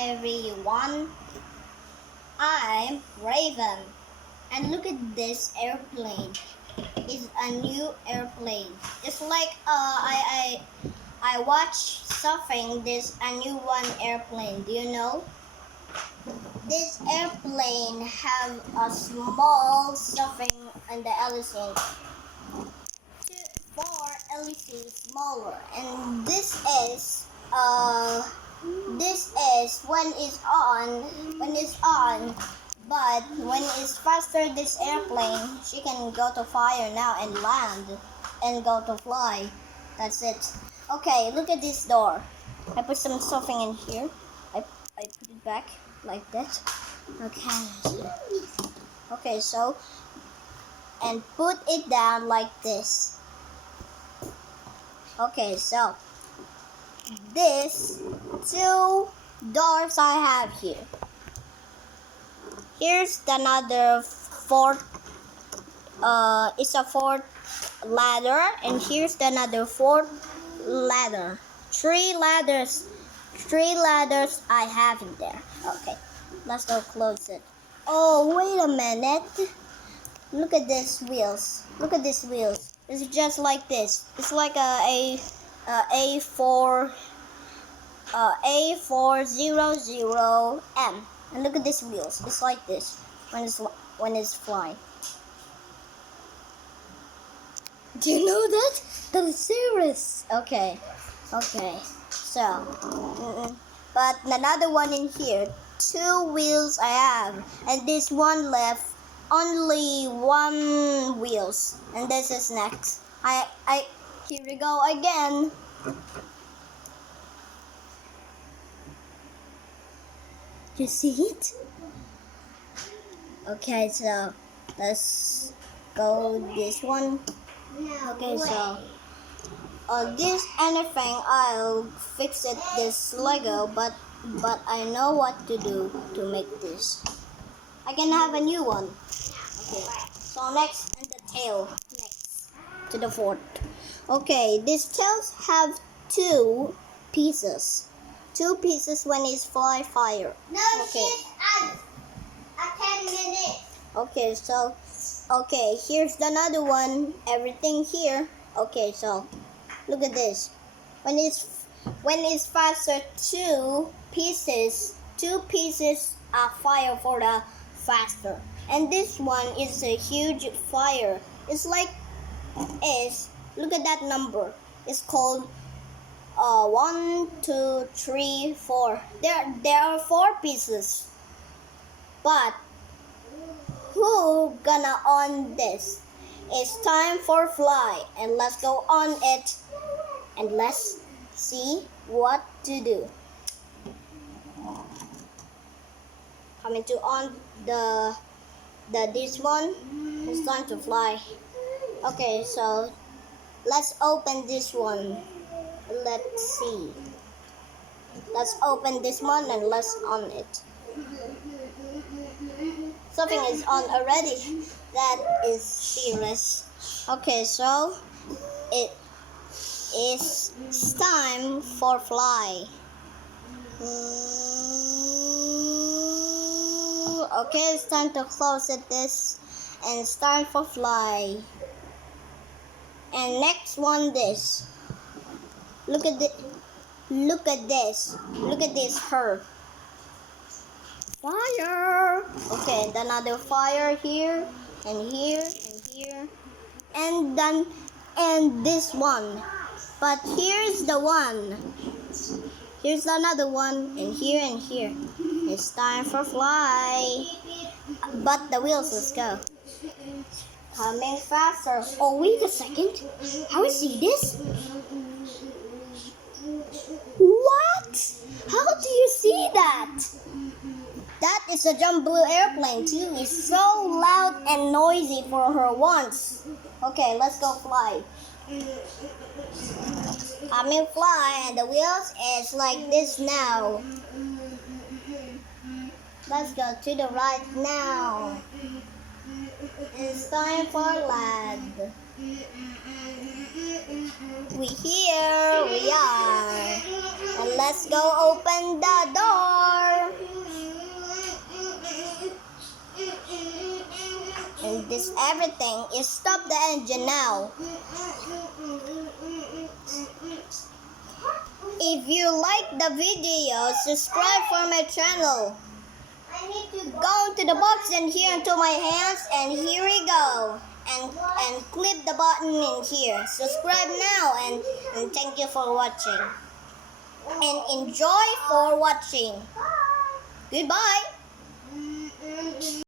everyone, I'm Raven, and look at this airplane. It's a new airplane. It's like I watched something. This a new one airplane. Do you know? This airplane have a small something in the LEC. For LEC smaller, and this is when it's on, but when it's faster, this airplane, she can go to fire now and land and go to fly. That's it. Okay, look at this door. I put some stuffing in here. I put it back like that. Okay, so and put it down like this. Okay, so this two doors I have here. Here's another fourth. It's a fourth ladder, and here's another fourth ladder. Three ladders I have in there. Okay, let's go close it. Oh, wait a minute. Look at these wheels. Look at these wheels. It's just like this. It's like A400M. And look at these wheels. It's like this when it's flying. Do you know that? That is serious. Okay. So, but another one in here. Two wheels I have, and this one left. Only one wheels, and this is next. Here we go again. You see it? Okay, so let's go this one. Okay, so this anything I'll fix it this Lego, but I know what to do to make this. I can have a new one. Okay, so next and the tail. Next to the fourth. Okay, these tails have two pieces. Two pieces when it's fire. No, okay. She's a 10 minutes. Okay, so here's another one. Everything here. Okay, so look at this. When it's faster, two pieces are fire for the faster. And this one is a huge fire. It's like look at that number. It's called 1, 2, 3, 4. There are 4 pieces. But who gonna on this? It's time for fly, and let's go on it, and let's see what to do. Coming to on this one. It's time to fly. Okay, so let's open this one. Let's see. Let's open this one and let's on it. Something is on already. That is serious. Okay, so it is time for fly. Okay, it's time to close it this, and it's time for fly. And next one, this. Look at this. Look at this. Her fire. Okay, and another fire here and here and here, and then and this one. But here's the one. Here's another one, and here and here. It's time for fly. But the wheels, let's go. Coming faster. Oh, wait a second. How is this? What? How do you see that? That is a jumbo airplane too. It's so loud and noisy for her once. Okay, let's go fly. Coming fly, and the wheels is like this now. Let's go to the right now. It's time for land. We are. And let's go open the door. is everything is stop the engine now. If you like the video, subscribe for my channel. I need to Go to the box and here into my hands, and here we go. And click the button in here. Subscribe now, and thank you for watching. And enjoy for watching. Goodbye.